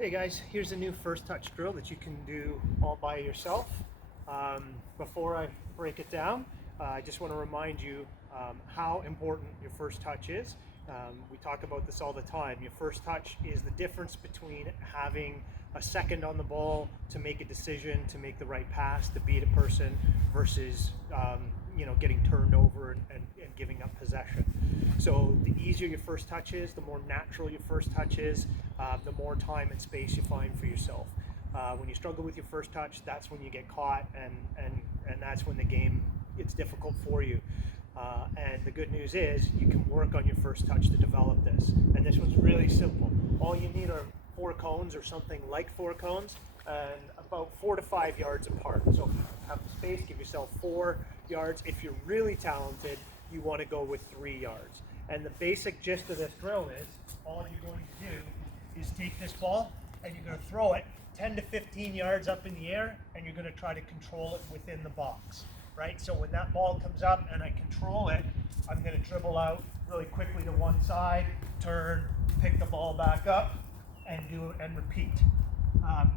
Hey guys, here's a new first touch drill that you can do all by yourself. Before I break it down, I just want to remind you how important your first touch is. We talk about this all the time. Your first touch is the difference between having a second on the ball to make a decision, to make the right pass, to beat a person, versus getting turned over and giving up possession. So the easier your first touch is, the more natural your first touch is, the more time and space you find for yourself. When you struggle with your first touch, that's when you get caught, and that's when the game gets difficult for you. And the good news is you can work on your first touch to develop this. And this one's really simple. All you need are 4 cones or something like 4 cones, and about 4 to 5 yards apart. So if you have the space, give yourself 4 yards. If you're really talented, you want to go with 3 yards. And the basic gist of this drill is, all you're going to do is take this ball and you're going to throw it 10 to 15 yards up in the air, and you're going to try to control it within the box, right? So when that ball comes up and I control it, I'm going to dribble out really quickly to one side, turn, pick the ball back up, and do it and repeat.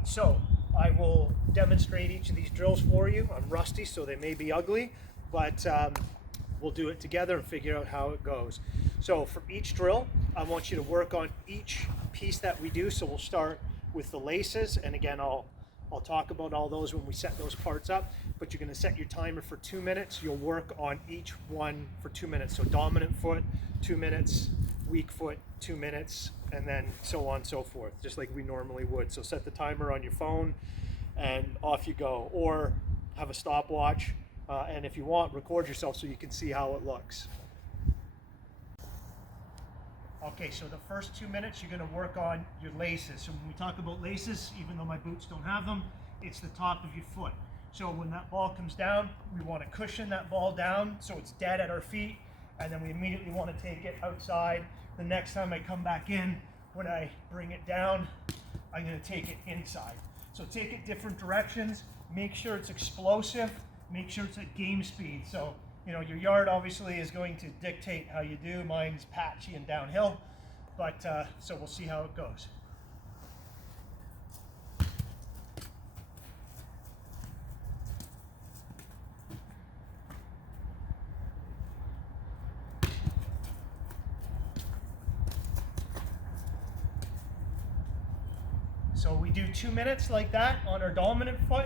So I will demonstrate each of these drills for you. I'm rusty, so they may be ugly, but we'll do it together and figure out how it goes. So for each drill, I want you to work on each piece that we do. So we'll start with the laces, and again, I'll talk about all those when we set those parts up, but you're going to set your timer for 2 minutes. You'll work on each one for 2 minutes. So dominant foot, 2 minutes, weak foot, 2 minutes, and then so on and so forth, just like we normally would. So set the timer on your phone and off you go, or have a stopwatch, and if you want, record yourself so you can see how it looks. Okay, so the first 2 minutes, you're going to work on your laces. So when we talk about laces, even though my boots don't have them, it's the top of your foot. So when that ball comes down, we want to cushion that ball down so it's dead at our feet, and then we immediately want to take it outside. The next time I come back in, when I bring it down, I'm going to take it inside. So take it different directions, make sure it's explosive, make sure it's at game speed. So your yard obviously is going to dictate how you do. Mine's patchy and downhill, but so we'll see how it goes. So we do 2 minutes like that on our dominant foot,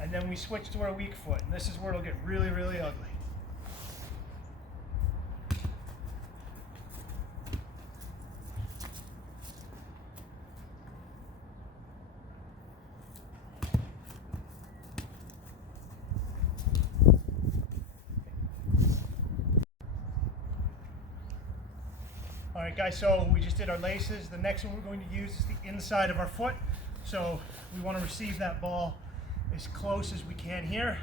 and then we switch to our weak foot. And this is where it'll get really, really ugly. All right, guys, so we just did our laces. The next one we're going to use is the inside of our foot. So we want to receive that ball as close as we can here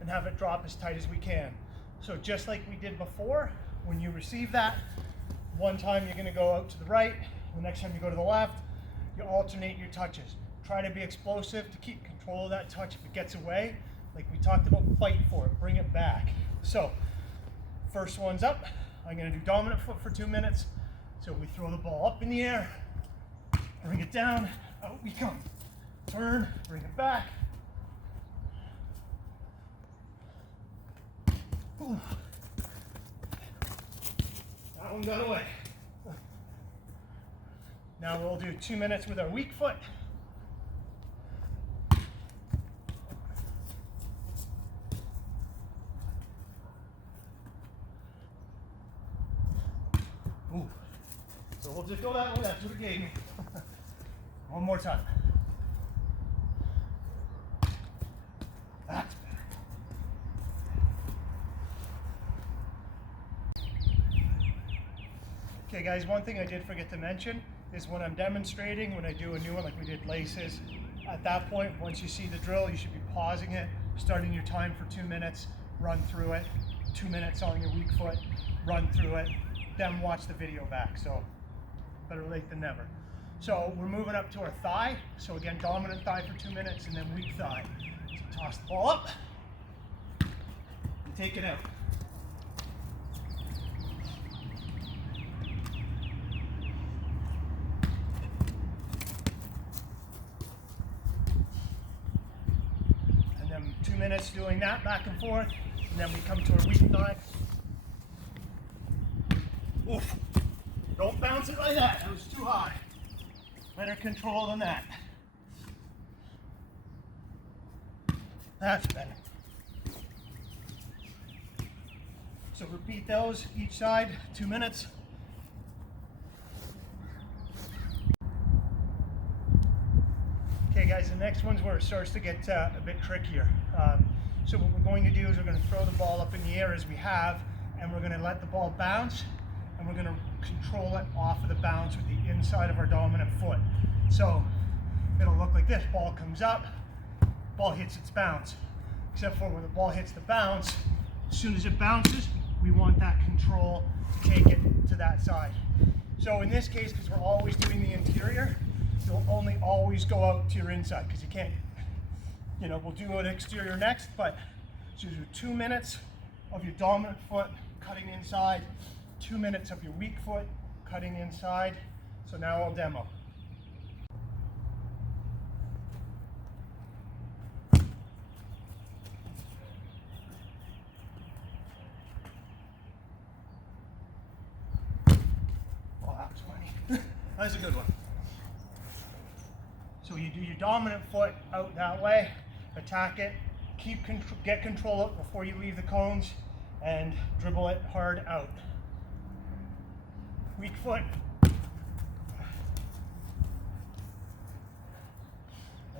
and have it drop as tight as we can. So just like we did before, when you receive that, one time you're going to go out to the right, the next time you go to the left, you alternate your touches. Try to be explosive to keep control of that touch. If it gets away, like we talked about, fight for it, bring it back. So first one's up. I'm going to do dominant foot for 2 minutes. So we throw the ball up in the air, bring it down, out we come. Turn, bring it back. Ooh. That one got away. Now we'll do 2 minutes with our weak foot. Ooh. So we'll just go that way, that's what it gave me. One more time. That's better. Okay guys, one thing I did forget to mention is when I'm demonstrating, when I do a new one like we did laces, at that point, once you see the drill, you should be pausing it, starting your time for 2 minutes, run through it, 2 minutes on your weak foot, run through it, then watch the video back. So better late than never. So we're moving up to our thigh. So again, dominant thigh for 2 minutes and then weak thigh. So toss the ball up and take it out. minutes doing that back and forth, and then we come to our weak thigh. Oof. Don't bounce it like that. That was too high. Better control than that. That's better. So repeat those each side, 2 minutes. Okay guys, the next one's where it starts to get a bit trickier. So what we're going to do is we're going to throw the ball up in the air as we have, and we're going to let the ball bounce, and we're going to control it off of the bounce with the inside of our dominant foot. So it'll look like this. Ball comes up, ball hits its bounce. Except for when the ball hits the bounce, as soon as it bounces, we want that control to take it to that side. So in this case, because we're always doing the interior, you'll only always go out to your inside, because you can't, we'll do an exterior next, but so you do 2 minutes of your dominant foot cutting inside, 2 minutes of your weak foot cutting inside. So now I'll demo. Oh, that was funny. That's a good one. So you do your dominant foot out that way, attack it, get control of it before you leave the cones, and dribble it hard out. Weak foot.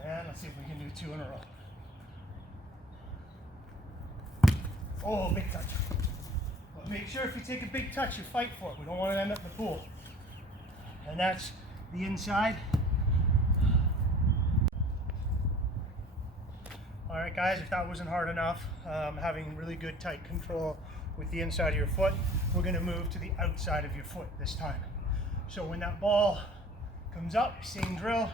And let's see if we can do 2 in a row. Oh, big touch. But make sure if you take a big touch, you fight for it. We don't want to end up in the pool. And that's the inside. All right, guys, if that wasn't hard enough, having really good tight control with the inside of your foot, we're going to move to the outside of your foot this time. So when that ball comes up, same drill,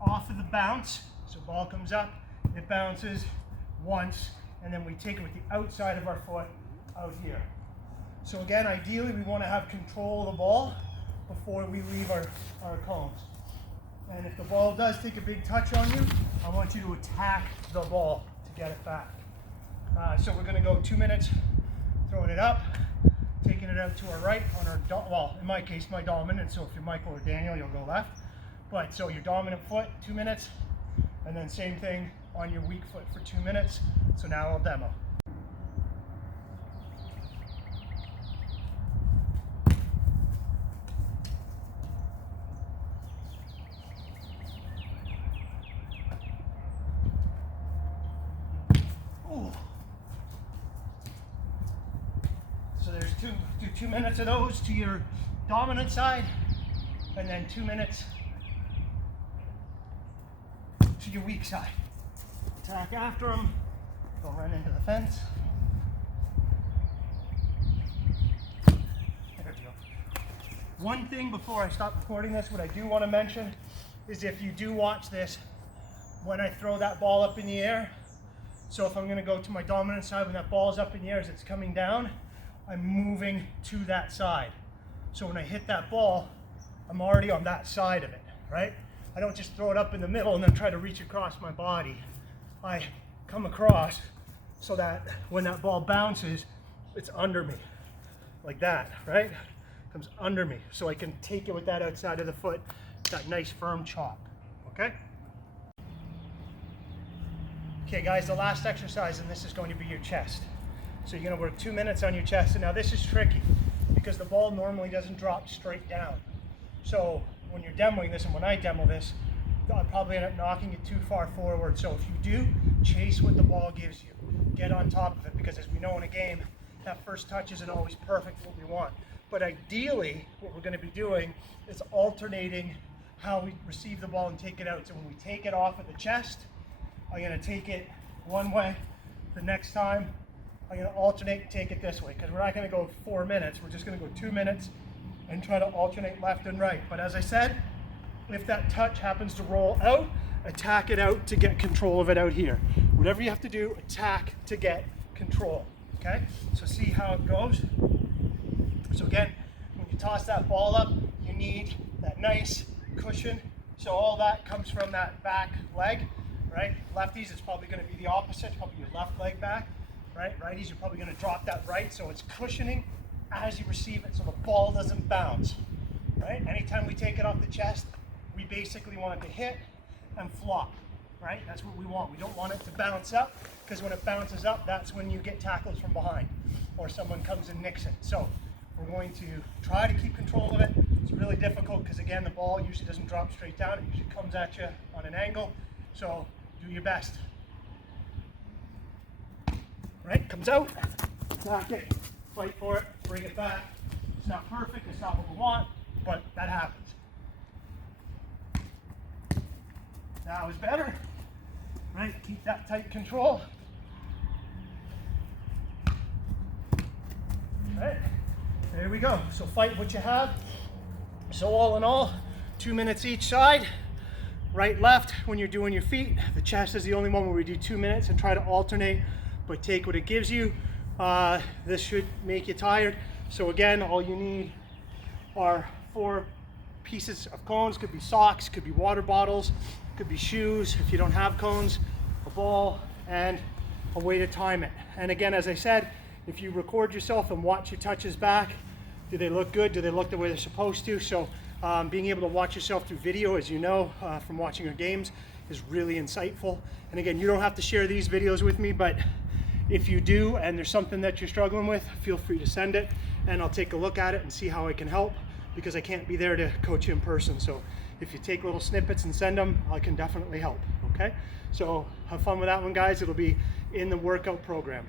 off of the bounce. So ball comes up, it bounces once, and then we take it with the outside of our foot out here. So again, ideally we want to have control of the ball before we leave our cones. And if the ball does take a big touch on you, I want you to attack the ball to get it back. So we're going to go 2 minutes throwing it up, taking it out to our right on our, well, in my case, my dominant, so if you're Michael or Daniel, you'll go left. But so your dominant foot, 2 minutes, and then same thing on your weak foot for 2 minutes. So now I'll demo. Ooh. So there's do 2 minutes of those to your dominant side, and then 2 minutes to your weak side. Attack after them, go run into the fence. There we go. One thing before I stop recording this, what I do want to mention is if you do watch this, when I throw that ball up in the air, so if I'm going to go to my dominant side, when that ball is up in the air as it's coming down, I'm moving to that side. So when I hit that ball, I'm already on that side of it, right? I don't just throw it up in the middle and then try to reach across my body. I come across so that when that ball bounces, it's under me, like that, right? It comes under me, so I can take it with that outside of the foot, that nice firm chop, okay? Okay guys, the last exercise, and this is going to be your chest. So you're going to work 2 minutes on your chest, and now this is tricky because the ball normally doesn't drop straight down. So when you're demoing this, and when I demo this, I'll probably end up knocking it too far forward. So if you do, chase what the ball gives you. Get on top of it, because as we know in a game, that first touch isn't always perfect what we want. But ideally, what we're going to be doing is alternating how we receive the ball and take it out. So when we take it off of the chest, I'm going to take it one way. The next time, I'm going to alternate and take it this way, because we're not going to go 4 minutes. We're just going to go 2 minutes and try to alternate left and right. But as I said, if that touch happens to roll out, attack it out to get control of it out here. Whatever you have to do, attack to get control, okay? So see how it goes. So again, when you toss that ball up, you need that nice cushion. So all that comes from that back leg, right? Lefties, it's probably going to be the opposite. It's probably your left leg back, right? Righties, you're probably going to drop that right, so it's cushioning as you receive it so the ball doesn't bounce, right? Anytime we take it off the chest, we basically want it to hit and flop, right? That's what we want. We don't want it to bounce up, because when it bounces up, that's when you get tackles from behind or someone comes and nicks it. So we're going to try to keep control of it. It's really difficult because, again, the ball usually doesn't drop straight down. It usually comes at you on an angle. So do your best. Right, comes out, attack it, fight for it, bring it back. It's not perfect, it's not what we want, but that happens. Now is better, right? Keep that tight control. Right, there we go. So fight what you have. So all in all, 2 minutes each side. Right, left when you're doing your feet. The chest is the only one where we do 2 minutes and try to alternate, but take what it gives you. This should make you tired. So again, all you need are 4 pieces of cones. Could be socks, could be water bottles, could be shoes. If you don't have cones, a ball and a way to time it. And again, as I said, if you record yourself and watch your touches back, do they look good? Do they look the way they're supposed to? So being able to watch yourself through video, as you know from watching your games, is really insightful. And again, you don't have to share these videos with me, but if you do and there's something that you're struggling with, feel free to send it and I'll take a look at it and see how I can help, because I can't be there to coach you in person. So if you take little snippets and send them, I can definitely help, okay? So have fun with that one, guys. It'll be in the workout program.